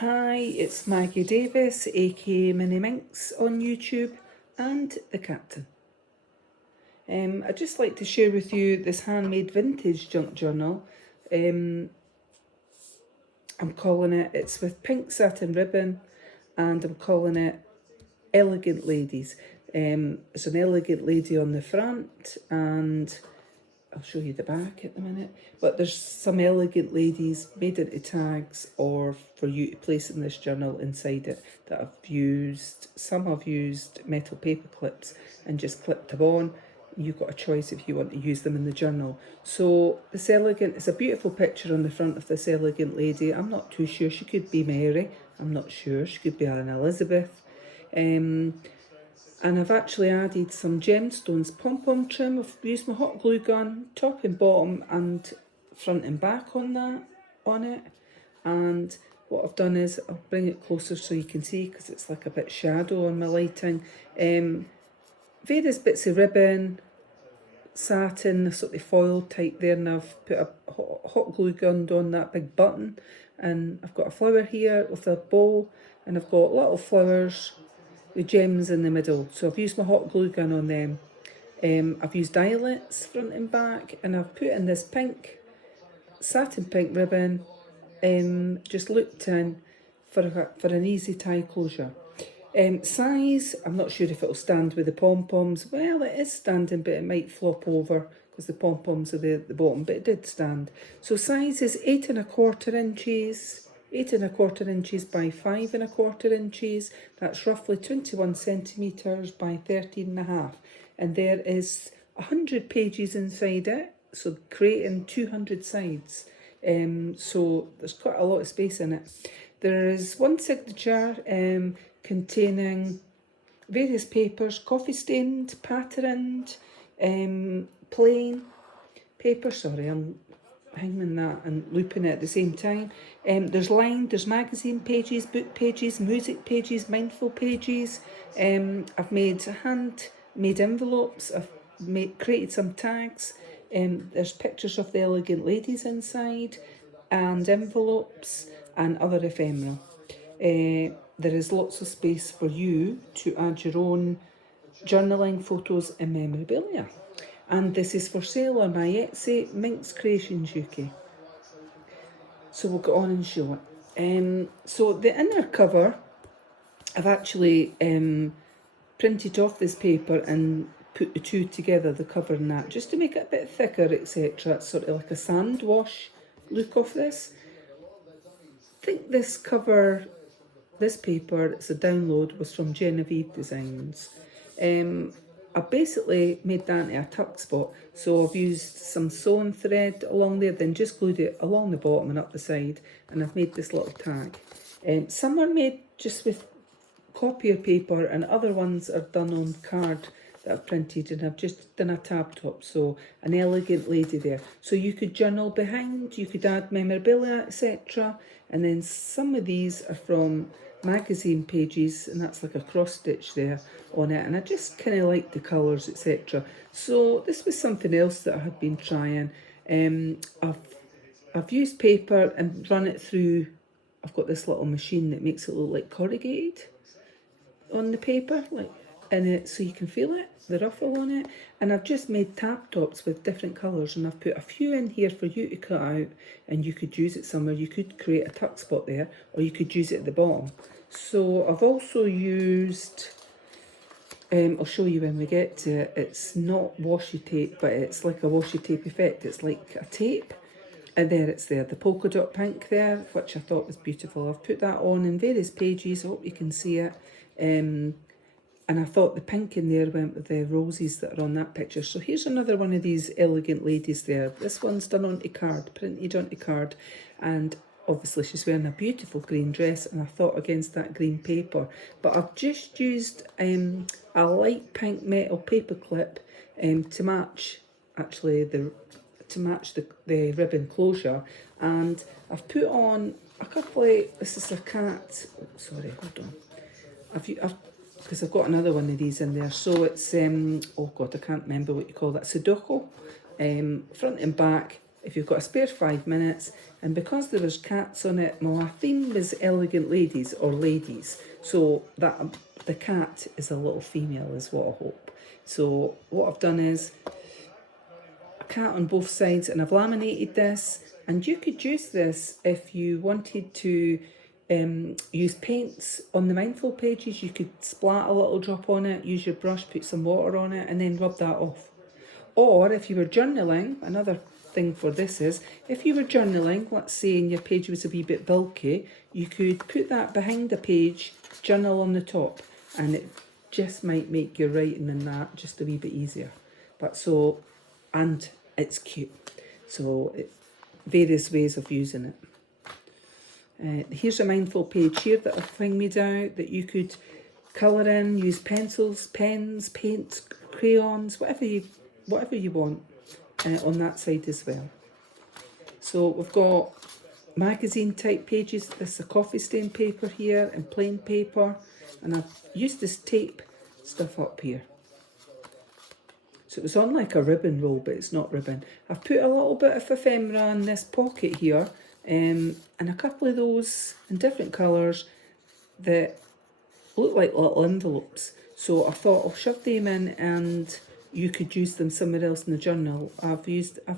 Hi, it's Maggie Davis, aka Mini Minx on YouTube, and the Captain. I'd just like to share with you this handmade vintage junk journal. I'm calling it's with pink satin ribbon, and I'm calling it Elegant Ladies. It's an elegant lady on the front, and I'll show you the back at the minute, but there's some elegant ladies made into tags or for you to place in this journal inside it that I've used. Some I've used metal paper clips and just clipped them on. You've got a choice if you want to use them in the journal. So this elegant, it's a beautiful picture on the front of this elegant lady. I'm not too sure, she could be Mary, I'm not sure, she could be Anne Elizabeth. And I've actually added some gemstones, Pom Pom trim. I've used my hot glue gun, top and bottom and front and back on it. And what I've done is, I'll bring it closer so you can see because it's like a bit shadow on my lighting. Various bits of ribbon, satin, sort of foil type there, and I've put a hot glue gun on that big button. And I've got a flower here with a bow, and I've got little flowers with gems in the middle. So I've used my hot glue gun on them. I've used eyelets front and back, and I've put in this pink, satin pink ribbon, just looped in for an easy tie closure. Size, I'm not sure if it'll stand with the pom-poms. Well, it is standing, but it might flop over because the pom-poms are there at the bottom, but it did stand. So size is 8 1/4 inches. 8 1/4 inches by 5 1/4 inches. That's roughly 21 centimetres by 13.5. And there is 100 pages inside it, so creating 200 sides. So there's quite a lot of space in it. There is one signature containing various papers, coffee stained, patterned, plain paper. Sorry, I'm hanging that and looping it at the same time. There's lined, there's magazine pages, book pages, music pages, mindful pages. I've made handmade envelopes. I've created some tags. There's pictures of the elegant ladies inside, and envelopes and other ephemera. There is lots of space for you to add your own journaling, photos and memorabilia. And this is for sale on my Etsy, MinxCreationsUK. So we'll go on and show it. So the inner cover, I've actually printed off this paper and put the two together, the cover and that, just to make it a bit thicker, etc. It's sort of like a sand wash look of this. I think this cover, this paper, it's a download, was from Genevieve Designs. I basically made that into a tuck spot, so I've used some sewing thread along there, then just glued it along the bottom and up the side, and I've made this little tag. Some are made just with copier paper, and other ones are done on card that I've printed, and I've just done a tab top, so an elegant lady there. So you could journal behind, you could add memorabilia, etc. And then some of these are from magazine pages, and that's like a cross stitch there on it, and I just kind of like the colours, etc. So this was something else that I had been trying. I've used paper and run it through. I've got this little machine that makes it look like corrugated on the paper, like in it, so you can feel it, the ruffle on it. And I've just made tab tops with different colours, and I've put a few in here for you to cut out, and you could use it somewhere. You could create a tuck spot there, or you could use it at the bottom. So I've also used, I'll show you when we get to it. It's not washi tape, but it's like a washi tape effect. It's like a tape, and there it's there, the polka dot pink there, which I thought was beautiful. I've put that on in various pages, I hope you can see it. And I thought the pink in there went with the roses that are on that picture. So here's another one of these elegant ladies there. This one's done onto card, printed onto card, and obviously she's wearing a beautiful green dress, and I thought against that green paper. But I've just used a light pink metal paper clip to match the ribbon closure, and I've put on a couple of, this is a cat, sorry, hold on. Because I've got another one of these in there. So it's, oh God, I can't remember what you call that, Sudoku. Front and back, if you've got a spare 5 minutes. And because there was cats on it, my theme was elegant ladies or ladies. So that the cat is a little female is what I hope. So what I've done is a cat on both sides, and I've laminated this. And you could use this if you wanted to use paints on the mindful pages. You could splat a little drop on it, use your brush, put some water on it, and then rub that off. Or if you were journaling, another thing for this is, if you were journaling, let's say, and your page was a wee bit bulky, you could put that behind the page, journal on the top, and it just might make your writing in that just a wee bit easier. But so, and it's cute. So various ways of using it. Here's a mindful page here that I've made out that you could colour in, use pencils, pens, paints, crayons, whatever you want on that side as well. So we've got magazine type pages. This is a coffee stain paper here and plain paper, and I've used this tape stuff up here. So it was on like a ribbon roll, but it's not ribbon. I've put a little bit of ephemera in this pocket here, and a couple of those in different colours that look like little envelopes. So I thought I'll shove them in and you could use them somewhere else in the journal. I've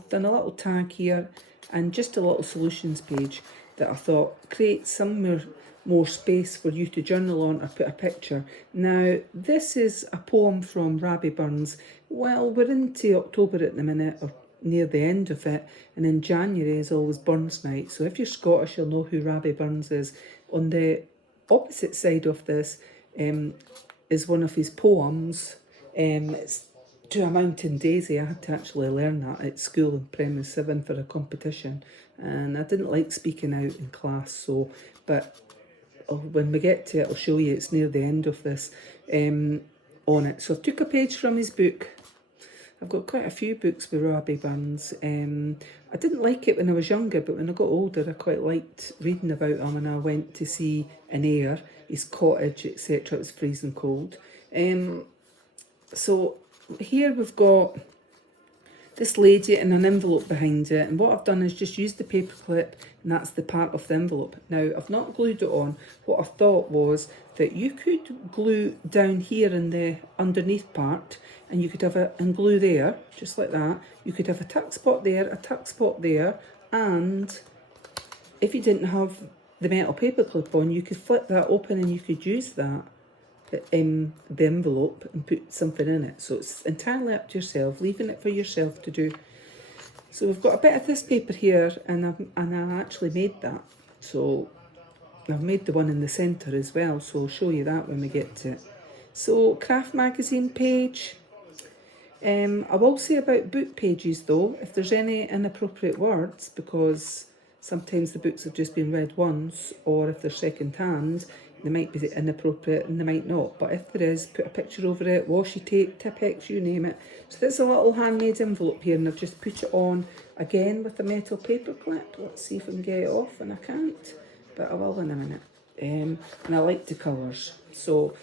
done a little tag here and just a little solutions page that I thought create some more space for you to journal on or put a picture. Now, this is a poem from Rabbie Burns. Well, we're into October at the minute, or near the end of it, and in January is always Burns Night. So if you're Scottish, you'll know who Rabbie Burns is. On the opposite side of this is one of his poems. It's To a Mountain Daisy. I had to actually learn that at school in Primary 7 for a competition, and I didn't like speaking out in class, so, but when we get to it, I'll show you. It's near the end of this on it. So I took a page from his book. I've got quite a few books with Rabbie Burns. I didn't like it when I was younger, but when I got older, I quite liked reading about him, and I went to see an Ayr, his cottage, etc. It was freezing cold. So here we've got this lady and an envelope behind it, and what I've done is just used the paper clip, and that's the part of the envelope. Now, I've not glued it on. What I thought was that you could glue down here in the underneath part, and you could have and glue there, just like that. You could have a tuck spot there, a tuck spot there, and if you didn't have the metal paper clip on, you could flip that open and you could use that the envelope and put something in it. So it's entirely up to yourself, leaving it for yourself to do. So we've got a bit of this paper here, and I actually made that. So I've made the one in the centre as well, so I'll show you that when we get to it. So craft magazine page. I will say about book pages though, if there's any inappropriate words, because sometimes the books have just been read once, or if they're second hand, they might be inappropriate and they might not. But if there is, put a picture over it, washi tape, Tipp-Ex, you name it. So this is a little handmade envelope here, and I've just put it on again with a metal paper clip. Let's see if I can get it off, and I can't, but I will in a minute. And I like the colours. So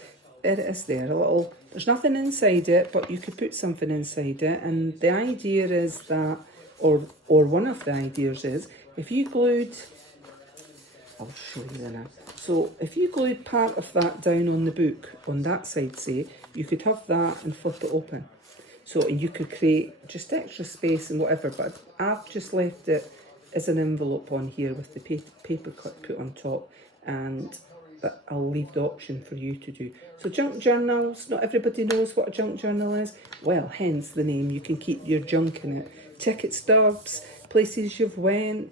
there it is there, a little, there's nothing inside it, but you could put something inside it. And the idea is that, or one of the ideas is, if you glued, I'll show you now. So if you glued part of that down on the book, on that side, say, you could have that and flip it open. So, and you could create just extra space and whatever, but I've just left it as an envelope on here with the paper clip put on top, and I'll leave the option for you to do. So junk journals, not everybody knows what a junk journal is. Well, hence the name, you can keep your junk in it. Ticket stubs, places you've went,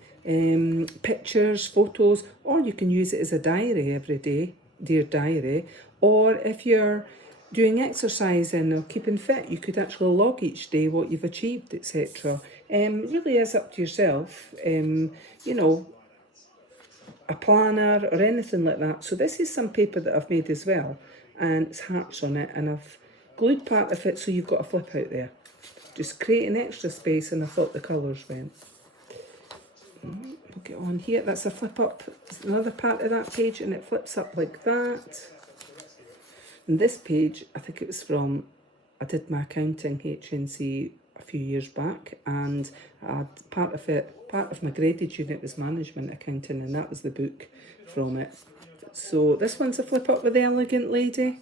pictures, photos, or you can use it as a diary every day, dear diary. Or if you're doing exercising or keeping fit, you could actually log each day what you've achieved, etc. It really is up to yourself, you know, a planner or anything like that. So this is some paper that I've made as well, and it's hearts on it, and I've glued part of it so you've got a flip out there. Just creating extra space, and I thought the colours went. We'll get on here. That's a flip up. It's another part of that page, and it flips up like that. And this page, I think it was from, I did my accounting HNC a few years back, and I had part of my graded unit was management accounting, and that was the book from it. So this one's a flip up with the Elegant Lady,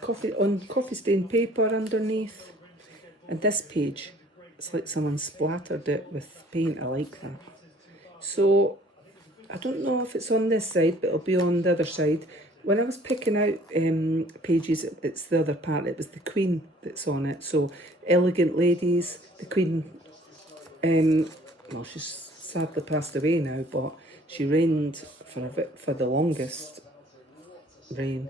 coffee stained paper underneath, and this page, it's like someone splattered it with paint. I like that. So I don't know if it's on this side, but it'll be on the other side. When I was picking out pages, it's the other part. It was the Queen that's on it. So Elegant Ladies, the Queen, well, she's sadly passed away now, but she reigned for the longest reign.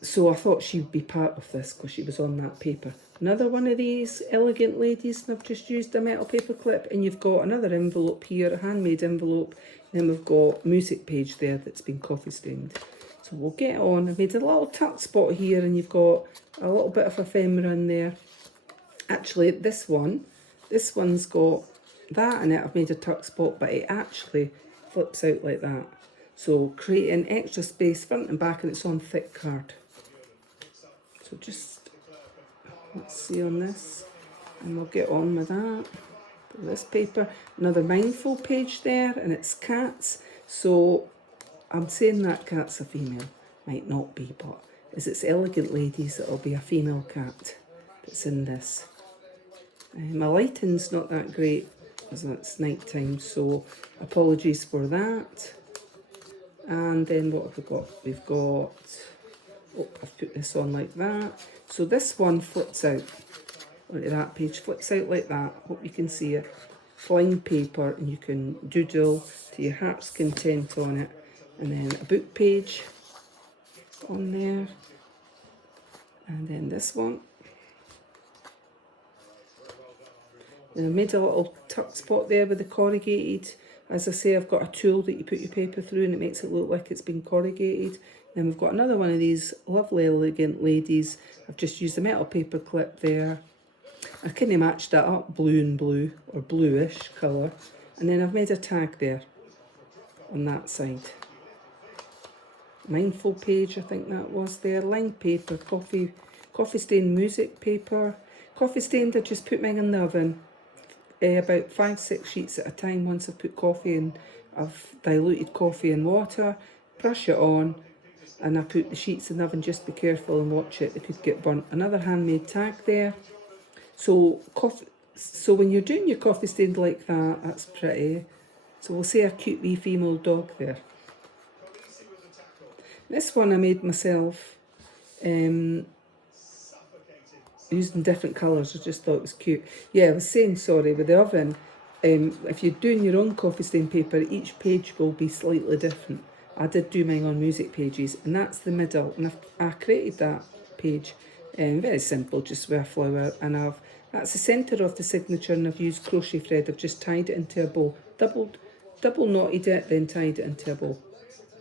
So I thought she'd be part of this because she was on that paper. Another one of these Elegant Ladies, and I've just used a metal paper clip, and you've got another envelope here, a handmade envelope, and then we've got music page there that's been coffee stained. So we'll get on. I made a little tuck spot here, and you've got a little bit of ephemera in there. Actually, this one's got that in it. I've made a tuck spot, but it actually flips out like that. So creating extra space front and back, and it's on thick card. So just, let's see on this, and we'll get on with that. This paper, another mindful page there, and it's cats. So I'm saying that cat's a female, might not be, but as it's Elegant Ladies, it'll be a female cat that's in this. My lighting's not that great as it's night time, so apologies for that. And then what have we got? We've got, oh, I've put this on like that. So this one flips out. Look at that page, flips out like that. Hope you can see it. Flying paper, and you can doodle to your heart's content on it. And then a book page on there. And then this one. And I made a little tuck spot there with the corrugated. As I say, I've got a tool that you put your paper through and it makes it look like it's been corrugated. Then we've got another one of these lovely Elegant Ladies. I've just used a metal paper clip there. I kind of matched that up, blue and blue, or bluish colour. And then I've made a tag there on that side. Mindful page, I think that was there. Lined paper, coffee stained music paper. Coffee stained, I just put mine in the oven. About 5-6 sheets at a time. Once I've put coffee in, I've diluted coffee in water, brush it on, and I put the sheets in the oven. Just be careful and watch it, they could get burnt. Another handmade tag there. So when you're doing your coffee stained like that, that's pretty. So we'll say a cute wee female dog there. This one I made myself, using different colours. I just thought it was cute. Yeah, I was saying, sorry, with the oven, if you're doing your own coffee stain paper, each page will be slightly different. I did do mine on music pages, and that's the middle, and I created that page very simple, just with a flower, and that's the centre of the signature, and I've used crochet thread. I've just tied it into a bow, double knotted it, then tied it into a bow,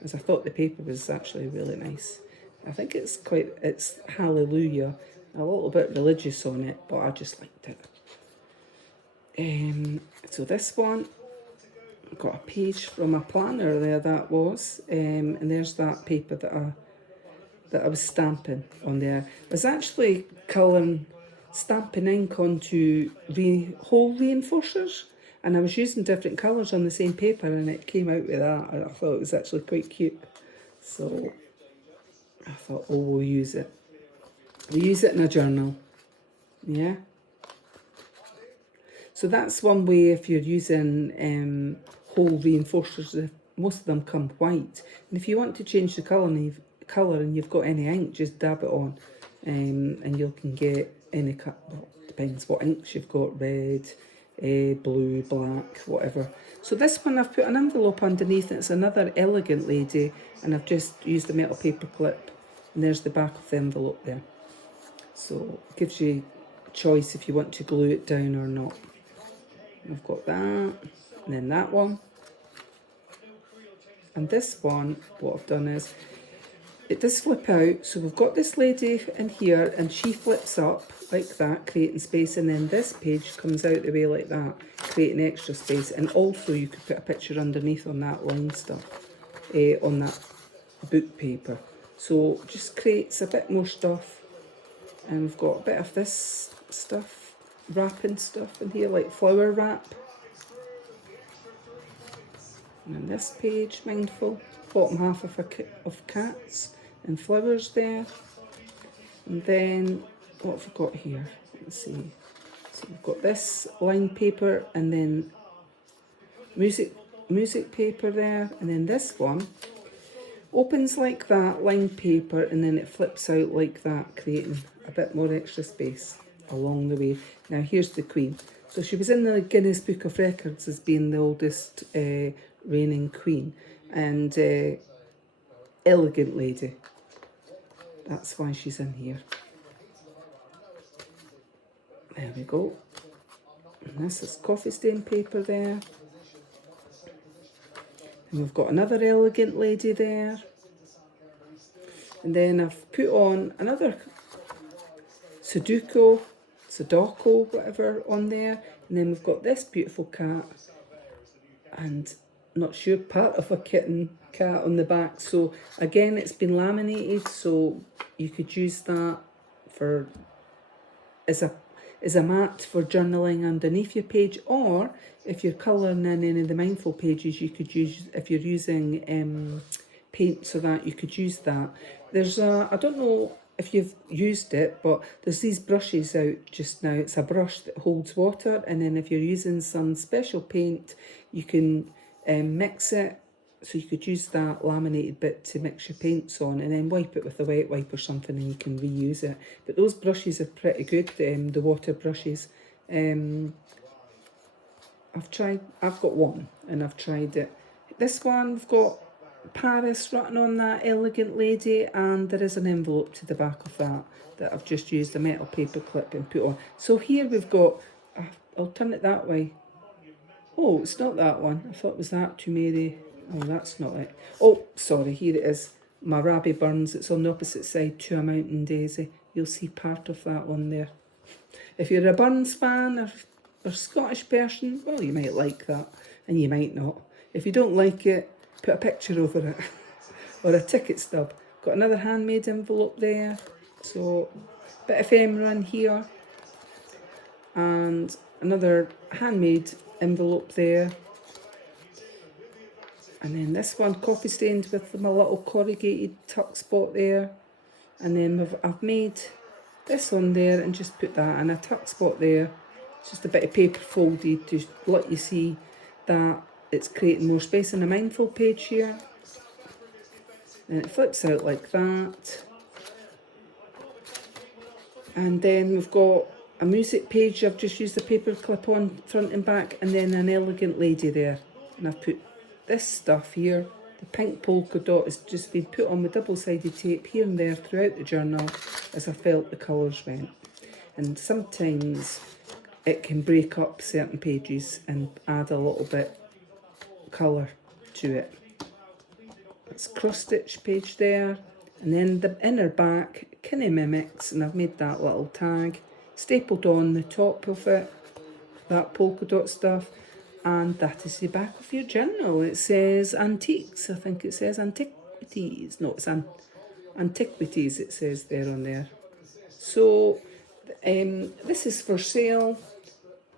as I thought the paper was actually really nice. I think it's Hallelujah, a little bit religious on it, but I just liked it. So this one, I've got a page from a planner there, that was, and there's that paper that I was stamping on there. I was actually stamping ink onto hole reinforcers, and I was using different colours on the same paper, and it came out with that, and I thought it was actually quite cute. So I thought, oh, we'll use it. We'll use it in a journal. Yeah. So that's one way if you're using hole reinforcers. Most of them come white, and if you want to change the colour and you've got any ink, just dab it on, and you can get any cut. Well, depends what inks you've got: red, blue, black, whatever. So this one, I've put an envelope underneath. It's another Elegant Lady, and I've just used a metal paper clip, and there's the back of the envelope there. So it gives you a choice if you want to glue it down or not. I've got that, and then that one. And this one, what I've done is, it does flip out. So we've got this lady in here, and she flips up like that, creating space. And then this page comes out the way like that, creating extra space. And also you could put a picture underneath on that line stuff, on that book paper. So just creates a bit more stuff. And we've got a bit of this stuff, wrapping stuff in here, like flower wrap. And on this page, mindful, bottom half of cats and flowers there. And then what have we got here? Let's see. So we've got this lined paper and then music paper there, and then this one opens like that, lined paper, and then it flips out like that, creating a bit more extra space along the way. Now here's the Queen. So she was in the Guinness Book of Records as being the oldest reigning queen, and elegant lady. That's why she's in here. There we go. And this is coffee stain paper there. And we've got another elegant lady there. And then I've put on another Sudoku, whatever, on there. And then we've got this beautiful cat. And not sure, part of a kitten cat on the back. So again, it's been laminated, so you could use that for as a mat for journaling underneath your page, or if you're colouring in any of the mindful pages, you could use, if you're using paint so that, you could use that. There's a, I don't know if you've used it, but there's these brushes out just now. It's a brush that holds water, and then if you're using some special paint, you can mix it. So you could use that laminated bit to mix your paints on, and then wipe it with a wet wipe or something, and you can reuse it. But those brushes are pretty good, the water brushes. I've got one and I've tried it. This one, we've got Paris written on that, elegant lady, and there is an envelope to the back of that I've just used a metal paper clip and put on. So here we've got, I'll turn it that way. Oh, it's not that one. I thought it was that, To Mary. Oh, that's not it. Oh, sorry, here it is. My Rabbie Burns. It's on the opposite side, To a Mountain Daisy. You'll see part of that one there. If you're a Burns fan or Scottish person, well, you might like that, and you might not. If you don't like it, put a picture over it or a ticket stub. Got another handmade envelope there. So, a bit of ephemera in here. And another handmade envelope there. And then this one, coffee stained with my little corrugated tuck spot there. And then I've made this on there and just put that in a tuck spot there. It's just a bit of paper folded to let you see that it's creating more space in the mindful page here. And it flips out like that. And then we've got a music page. I've just used a paper clip on front and back, and then an elegant lady there. And I've put this stuff here, the pink polka dot, has just been put on with double-sided tape here and there throughout the journal as I felt the colours went. And sometimes it can break up certain pages and add a little bit colour to it. It's cross-stitch page there, and then the inner back kind of mimics, and I've made that little tag stapled on the top of it, that polka dot stuff. And that is the back of your journal. It says antiques. I think it says antiquities. No, it's antiquities, it says there on there. So this is for sale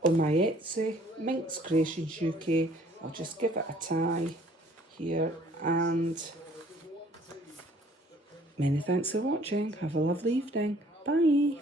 on my Etsy, MinxCreationsUK. I'll just give it a tie here, and many thanks for watching. Have a lovely evening. Bye.